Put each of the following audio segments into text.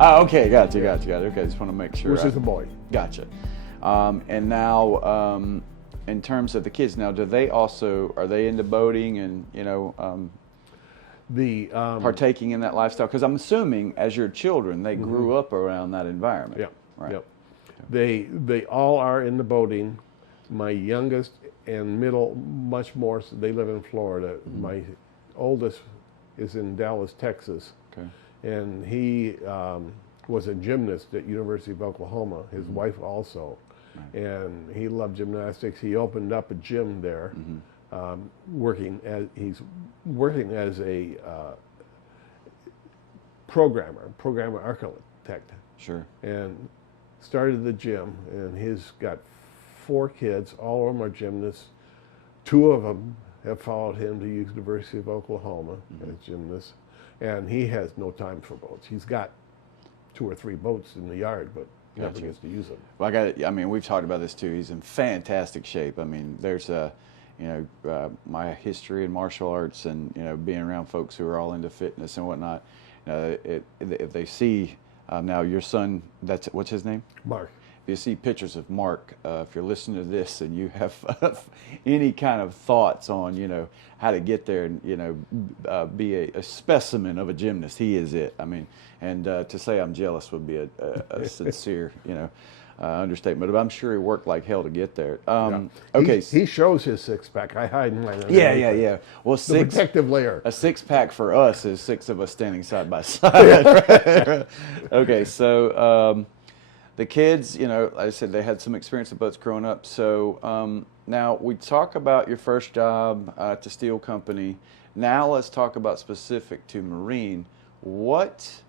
Oh, okay, gotcha. Okay, just want to make sure. Which is a boy. Gotcha. And now, in terms of the kids, now, are they into boating and, partaking in that lifestyle? Because I'm assuming, as your children, they grew up around that environment. Yep. Right. Yep. They all are into boating. My youngest and middle, much more. So they live in Florida. My oldest is in Dallas, Texas. Okay. And he was a gymnast at University of Oklahoma. His wife also. Right. And he loved gymnastics. He opened up a gym there, he's working as a programmer architect. Sure. And started the gym, and he's got 4 kids. All of them are gymnasts. 2 of them have followed him to University of Oklahoma as gymnasts. And he has no time for boats. He's got 2 or 3 boats in the yard, but never gets to use them. Well, we've talked about this too. He's in fantastic shape. I mean, there's my history in martial arts and, being around folks who are all into fitness and whatnot. If they see, now your son, what's his name? Mark. If you see pictures of Mark, if you're listening to this and you have any kind of thoughts on, how to get there and, be a specimen of a gymnast, he is it. I mean, and to say I'm jealous would be a sincere, understatement. But I'm sure he worked like hell to get there. Okay. He shows his 6-pack. I hide mine. Yeah. Well, the protective layer. A 6-pack for us is 6 of us standing side by side. Okay, so the kids, like I said, they had some experience with boats growing up. So now we talk about your first job at the steel company. Now let's talk about specific to marine. What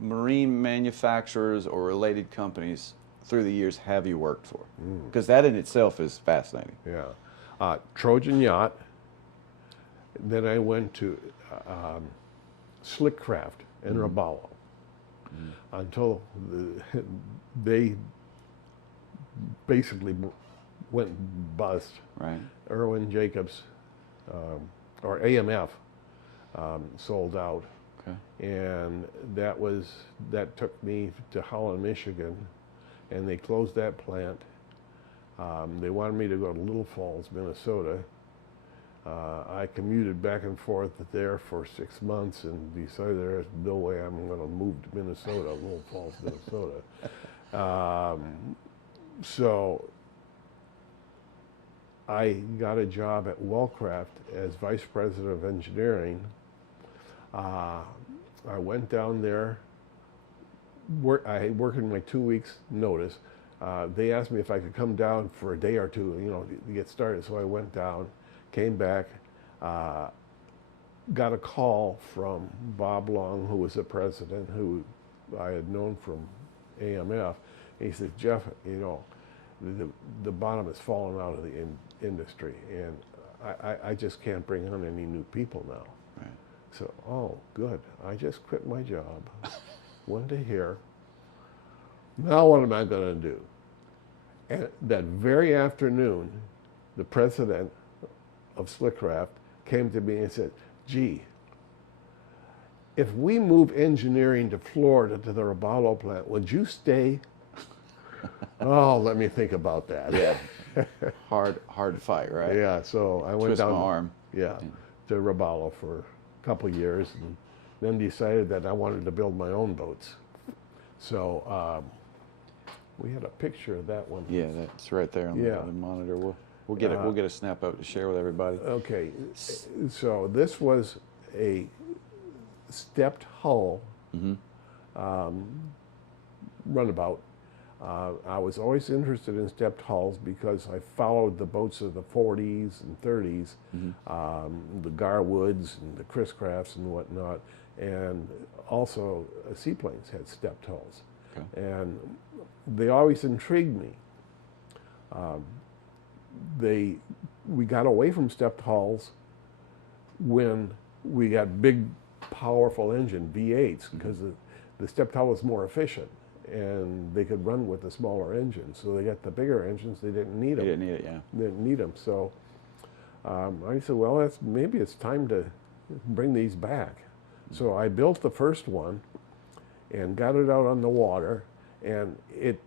marine manufacturers or related companies through the years have you worked for? Because that in itself is fascinating. Yeah. Trojan Yacht. Then I went to Slickcraft and Robalo until they basically went bust. Right. Irwin Jacobs, or AMF, sold out. Okay. And that took me to Holland, Michigan, and they closed that plant. They wanted me to go to Little Falls, Minnesota. I commuted back and forth there for 6 months and decided there's no way I'm going to move to Minnesota, Little Falls, Minnesota. So I got a job at Wellcraft as vice president of engineering. I went down there. I worked in my 2 weeks notice. They asked me if I could come down for a day or two, to get started. So I went down, came back, got a call from Bob Long, who was the president, who I had known from AMF. And he said, Jeff, the bottom has fallen out of the industry, and I just can't bring on any new people now. Right. So, oh, good. I just quit my job. Went to here. Now what am I going to do? And that very afternoon, the president of Slickcraft came to me and said, gee, if we move engineering to Florida to the Robalo plant, would you stay? Oh, let me think about that. Yeah. Hard fight, right? Yeah, so I went Twist down my arm. To Robalo for a couple of years, and then decided that I wanted to build my own boats. So we had a picture of that one. Yeah, that's right there on the monitor. We'll get a snap up to share with everybody. Okay, so this was a stepped hull runabout. I was always interested in stepped hulls because I followed the boats of the 40s and 30s, the Garwoods and the Chris Crafts and whatnot, and also seaplanes had stepped hulls. Okay. And they always intrigued me. We got away from stepped hulls when we got big, powerful engine V8s because the stepped hull was more efficient and they could run with the smaller engines. So they got the bigger engines. They didn't need them. They didn't need it, yeah. They didn't need them. So I said, well, maybe it's time to bring these back. So I built the first one, and got it out on the water, and it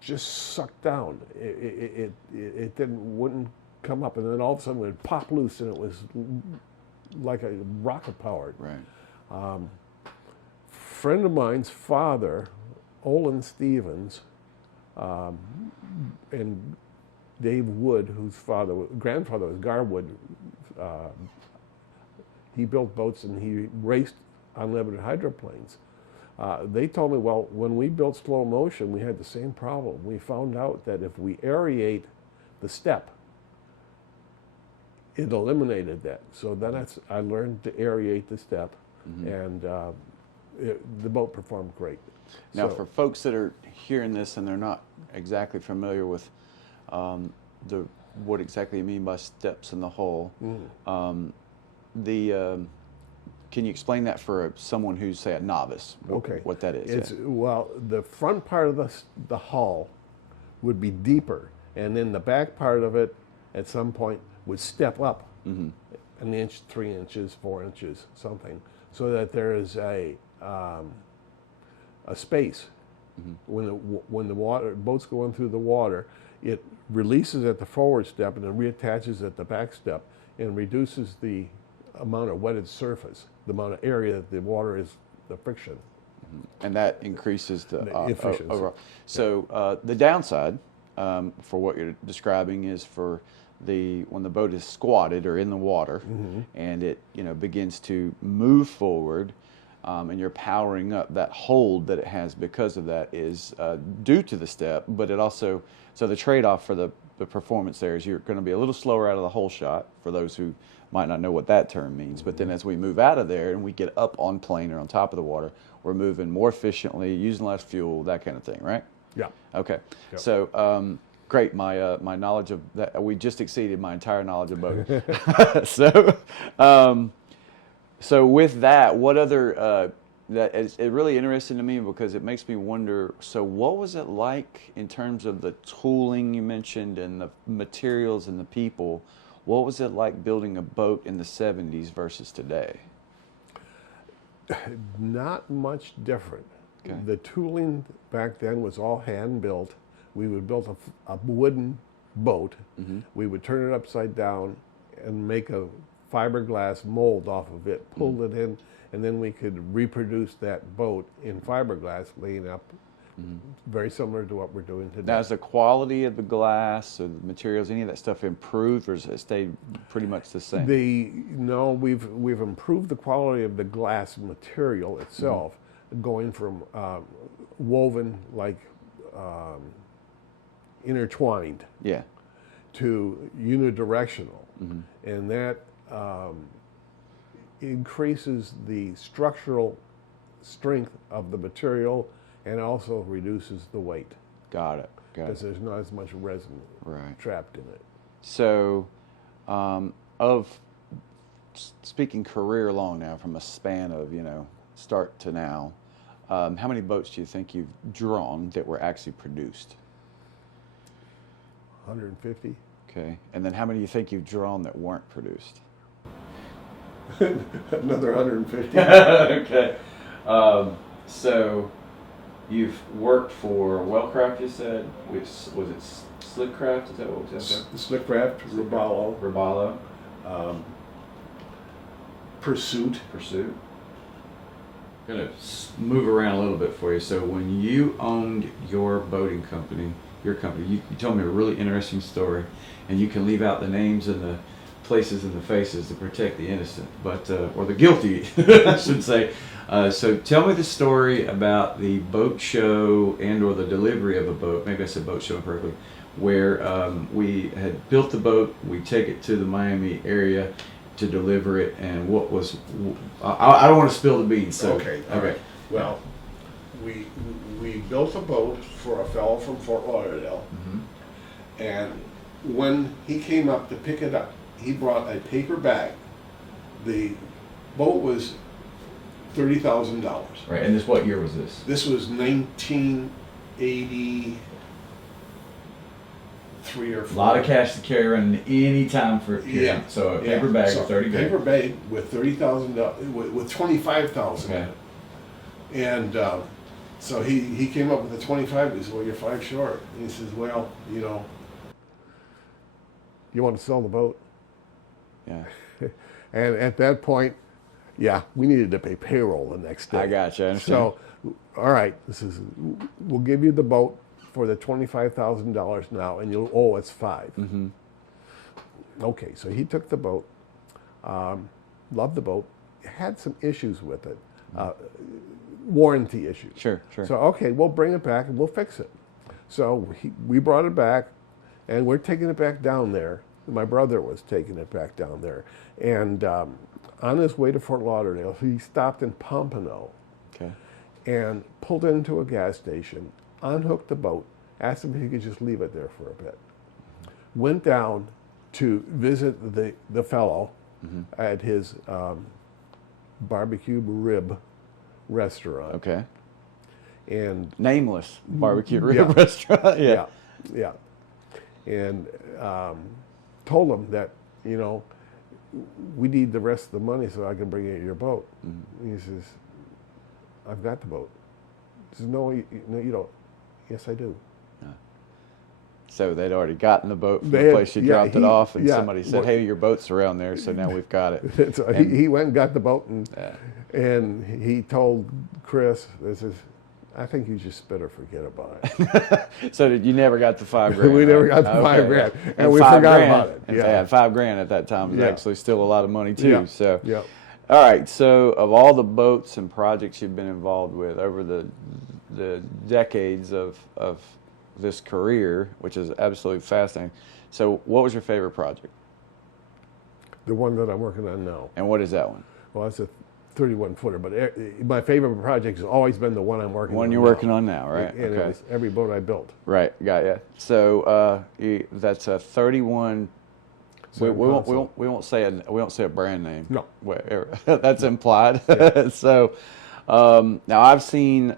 just sucked down. It wouldn't come up, and then all of a sudden it would pop loose, and it was like a rocket powered. Right. Friend of mine's father, Olin Stevens, and Dave Wood, whose grandfather was Garwood, he built boats and he raced unlimited hydroplanes. They told me, well, when we built slow motion, we had the same problem. We found out that if we aerate the step, it eliminated that. So then I learned to aerate the step, and the boat performed great. Now, for folks that are hearing this and they're not exactly familiar with what exactly you mean by steps in the hull, can you explain that for someone who's, say, a novice? Okay. What that is? Well, the front part of the hull would be deeper, and then the back part of it, at some point, would step up an inch, 3 inches, 4 inches, something, so that there is a space. When the boat's going through the water, it releases at the forward step and then reattaches at the back step, and reduces the amount of wetted surface, the amount of area that the water is, the friction. And that increases the efficiency. overall. So the downside for what you're describing is for when the boat is squatted or in the water, and it begins to move forward, and you're powering up, that hold that it has because of that is due to the step, but it also, so the trade-off for the performance there is you're going to be a little slower out of the hole shot, for those who might not know what that term means. But then as we move out of there and we get up on plane or on top of the water, we're moving more efficiently, using less fuel, that kind of thing, right? Yeah. Okay. Yep. So great. My knowledge of that, we just exceeded my entire knowledge of boating. So with that, what other that is really interesting to me, because it makes me wonder, so what was it like in terms of the tooling you mentioned and the materials and the people? What was it like building a boat in the 70s versus today? Not much different. Okay. The tooling back then was all hand built. We would build a wooden boat. We would turn it upside down and make a fiberglass mold off of it, pull it in, and then we could reproduce that boat in fiberglass, laying up, very similar to what we're doing today. Now, has the quality of the glass or the materials, any of that stuff improved, or has it stayed pretty much the same? No, we've improved the quality of the glass material itself, going from woven, like intertwined, to unidirectional, and that increases the structural strength of the material and also reduces the weight. Got it. Because there's not as much resin trapped in it. So, speaking career long now, from a span of start to now, how many boats do you think you've drawn that were actually produced? 150. Okay, and then how many do you think you've drawn that weren't produced? Another 150. Okay, so you've worked for Wellcraft, you said, which was it Slickcraft? Is that what was that? Slickcraft, Robalo. Pursuit. I'm going to move around a little bit for you. So when you owned your boating company, you told me a really interesting story, and you can leave out the names and the places and the faces to protect the innocent, but or the guilty, I should say. So tell me the story about the boat show and or the delivery of a boat, maybe I said boat show incorrectly, where we had built the boat, we take it to the Miami area to deliver it, and what was, I don't want to spill the beans. So, Okay. Well, we built a boat for a fellow from Fort Lauderdale, and when he came up to pick it up, he brought a paper bag. The boat was $30,000. Right, and what year was this? This was 1983 or 4. A lot of cash to carry around any time for a period. Yeah. So a paper bag with 30 grand. Paper bag with $30,000, with $25,000. Okay. And So he came up with the 25. He said, well, you're 5 short. He says, well, you know, you want to sell the boat? Yeah. And at that point, yeah, we needed to pay payroll the next day. I got you. I understand. So, all right, we'll give you the boat for the $25,000 now, and you'll owe us 5. Mm-hmm. Okay, so he took the boat, loved the boat, had some issues with it, warranty issues. Sure, sure. So, okay, we'll bring it back and we'll fix it. So we brought it back, and we're taking it back down there. My brother was taking it back down there. And on his way to Fort Lauderdale, he stopped in Pompano. Okay. And pulled into a gas station, unhooked the boat, asked him if he could just leave it there for a bit. Went down to visit the fellow at his barbecue rib restaurant. Okay. And Nameless barbecue rib restaurant. Yeah. Yeah. And told him that, you know, we need the rest of the money so I can bring you your boat. And he says, I've got the boat. He says, no, you don't. Yes, I do. So they'd already gotten the boat from They the had- place you yeah, dropped it off, and somebody said, well- hey, your boat's around there, so now we've got it. So he went and got the boat, and Yeah. and he told Chris, this is, I think you just better forget about it. So you never got the $5,000? We never right? got the $5,000, Okay. and we $5,000 forgot about it. And Yeah. $5,000 at that time was Yeah. actually still a lot of money too. Yeah. So, Yeah. all right. So, of all the boats and projects you've been involved with over the decades of this career, which is absolutely fascinating. So, what was your favorite project, The one that I'm working on now. and what is that one? Well, it's a 31-footer, but my favorite project has always been the one I'm working on. One you're now. working on now, right? And it was every boat I built. Right, got ya. So that's a 31. We won't say a brand name. No. That's implied. Yeah. So now I've seen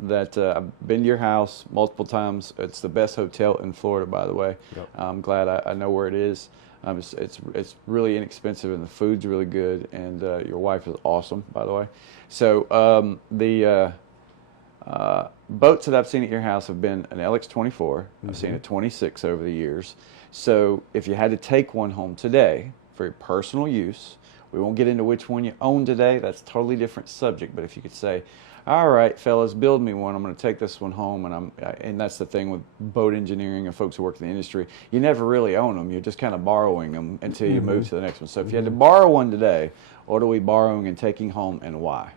that I've been to your house multiple times. It's the best hotel in Florida, by the way. Yep. I'm glad I know where it is. It's really inexpensive, and the food's really good, and your wife is awesome, by the way. So the boats that I've seen at your house have been an LX-24. I've seen a 26 over the years. So if you had to take one home today for your personal use, we won't get into which one you own today. That's a totally different subject. But if you could say, all right, fellas, build me one. I'm going to take this one home, and that's the thing with boat engineering and folks who work in the industry. You never really own them. You're just kind of borrowing them until you move to the next one. So if you had to borrow one today, what are we borrowing and taking home, and why?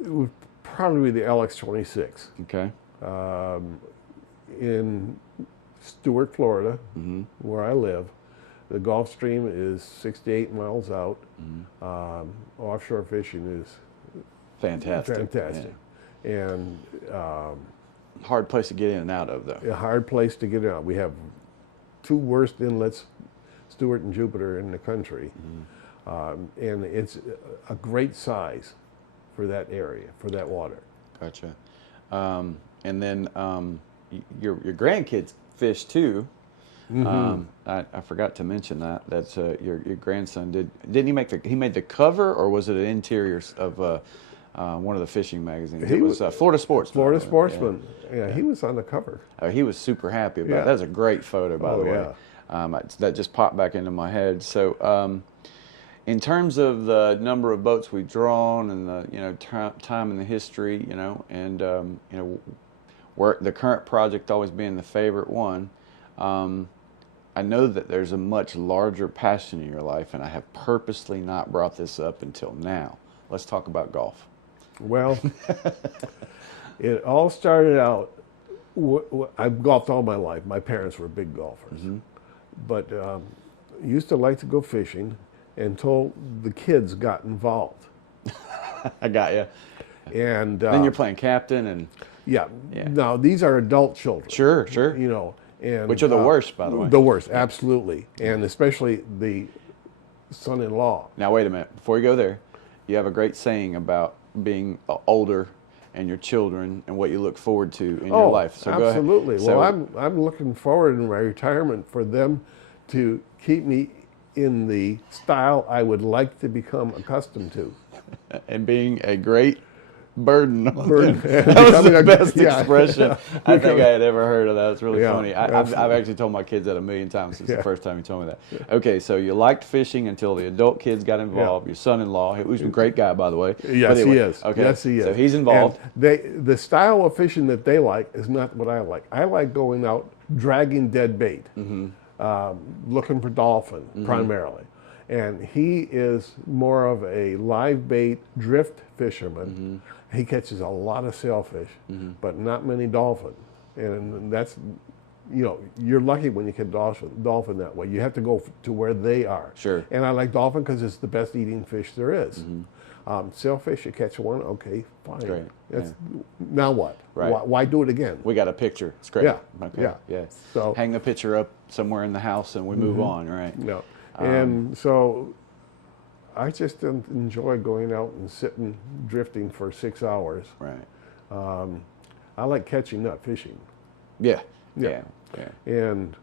It would probably be the LX-26. Okay. In Stuart, Florida, where I live, the Gulf Stream is 68 miles out. Offshore fishing is Fantastic. fantastic. And Hard place to get in and out of, though. a hard place to get out. We have 2 worst inlets, Stuart and Jupiter, in the country. And it's a great size for that area, for that water. Gotcha. And then your grandkids fish too. I forgot to mention that. That's your grandson didn't he made the cover, or was it an interior of one of the fishing magazines? It was Florida Sportsman. Florida Sportsman. Yeah, he was on the cover. He was super happy about it. Yeah. That's a great photo, by the way. That just popped back into my head. So, in terms of the number of boats we've drawn and the time in the history, and where the current project always being the favorite one, I know that there's a much larger passion in your life, and I have purposely not brought this up until now. Let's talk about golf. Well, it all started out, I've golfed all my life. My parents were big golfers. But used to like to go fishing until the kids got involved. I got you. And Then you're playing captain, and yeah. Yeah. Now, these are adult children. sure. And Which are the worst, by the way. The worst, absolutely. And especially the son-in-law. Now, wait a minute. Before you go there, you have a great saying about being older and your children and what you look forward to in your life. So absolutely. Go ahead. Well, I'm looking forward in my retirement for them to keep me in the style I would like to become accustomed to. and being a great burden on Burden. them. That was the best Yeah. expression I think I had ever heard of that. It's really Yeah, funny. I've actually told my kids that a million times since the Yeah. first time you told me that. Okay, so you liked fishing until the adult kids got involved. Your son-in-law, who's a great guy, by the way. Yes, But anyway, he is. Okay, Yes, he is. so he's involved. And the style of fishing that they like is not what I like. I like going out, dragging dead bait, looking for dolphin primarily. And he is more of a live bait drift fisherman. He catches a lot of sailfish, but not many dolphin. And that's, you're lucky when you get dolphin that way. You have to go to where they are. Sure. And I like dolphin because it's the best eating fish there is. Sailfish, you catch one, okay, fine. Great. Now what? Right. Why do it again? We got a picture. It's great. Yeah. Okay. Yeah. So hang the picture up somewhere in the house and we move on, right? no. And so I just enjoy going out and sitting, drifting for 6 hours. Right. I like catching, not fishing. Yeah. Yeah. And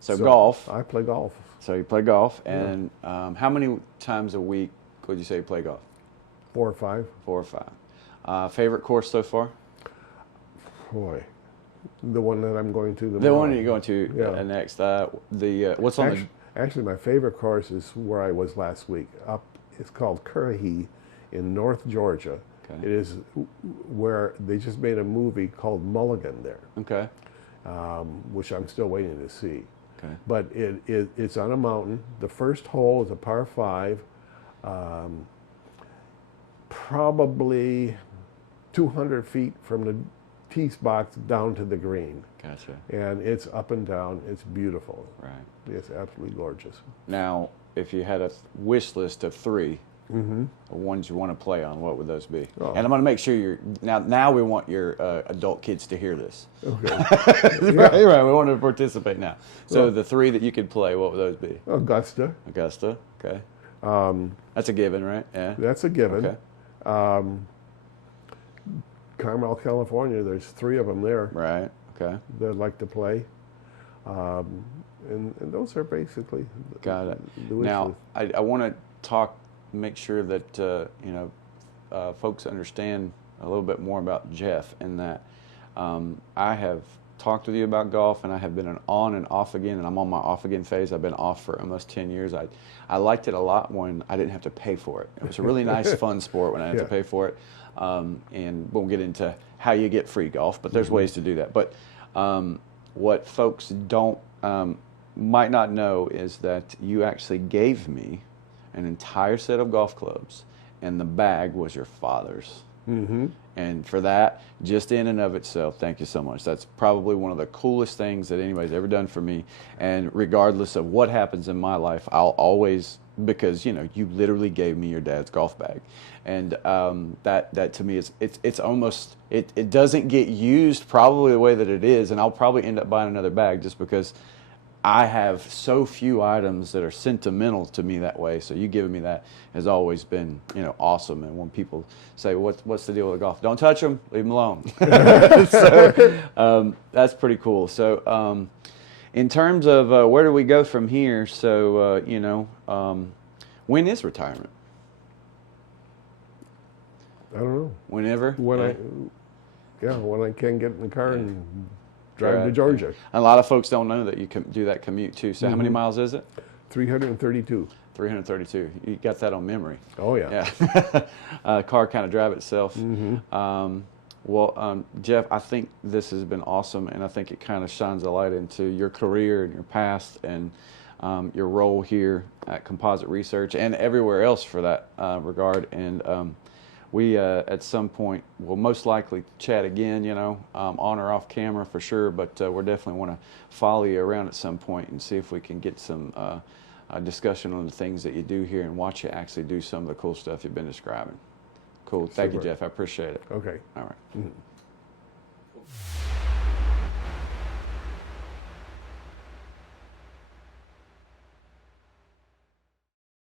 So golf. I play golf. So you play golf, and how many times a week would you say you play golf? 4 or 5. 4 or 5. Favorite course so far? Boy, the one that I'm going to tomorrow. The one that you're going to Yeah. next. What's on Actually, my favorite course is where I was last week. It's called Currahee in North Georgia. Okay. It is where they just made a movie called Mulligan there, Okay. which I'm still waiting to see. Okay. But it's on a mountain. The first hole is a par 5, probably 200 feet from the tee box down to the green. Gotcha. And it's up and down. It's beautiful. Right. It's absolutely gorgeous. Now, if you had a wish list of 3 ones you want to play on, what would those be? Oh. And I'm going to make sure you're now. We want your adult kids to hear this. Okay. Right. We want to participate now. So the 3 that you could play, what would those be? Augusta. Augusta. Okay. That's a given, right? Yeah. That's a given. Okay. Carmel, California, there's 3 of them there Right. Okay. that like to play. And those are basically Got it. the wish Now, list. I want to make sure that folks understand a little bit more about Jeff, and that I have talked with you about golf, and I have been on and off again, and I'm on my off again phase. I've been off for almost 10 years. I liked it a lot when I didn't have to pay for it. It was a really nice, fun sport when I didn't have to pay for it. And won't get into how you get free golf, but there's ways to do that. But what folks might not know is that you actually gave me an entire set of golf clubs, and the bag was your father's. And for that, just in and of itself, thank you so much. That's probably one of the coolest things that anybody's ever done for me. And regardless of what happens in my life, I'll always, because you literally gave me your dad's golf bag, and that to me is it's almost it doesn't get used probably the way that it is, and I'll probably end up buying another bag just because I have so few items that are sentimental to me that way. So you giving me that has always been, awesome. And when people say, what's the deal with golf? Don't touch them, leave them alone. So that's pretty cool. So in terms of where do we go from here? So, when is retirement? I don't know. Whenever? When I can get in the car and drive to Georgia. A lot of folks don't know that you can do that commute too. So how many miles is it? 332. 332. You got that on memory. Oh, yeah. Yeah. Car kind of drive itself. Jeff, I think this has been awesome, and I think it kind of shines a light into your career and your past and your role here at Composite Research and everywhere else for that regard. And we, at some point, will most likely chat again, on or off camera for sure, but we definitely want to follow you around at some point and see if we can get some discussion on the things that you do here and watch you actually do some of the cool stuff you've been describing. Cool. Thank you, Jeff. I appreciate it. Okay. All right.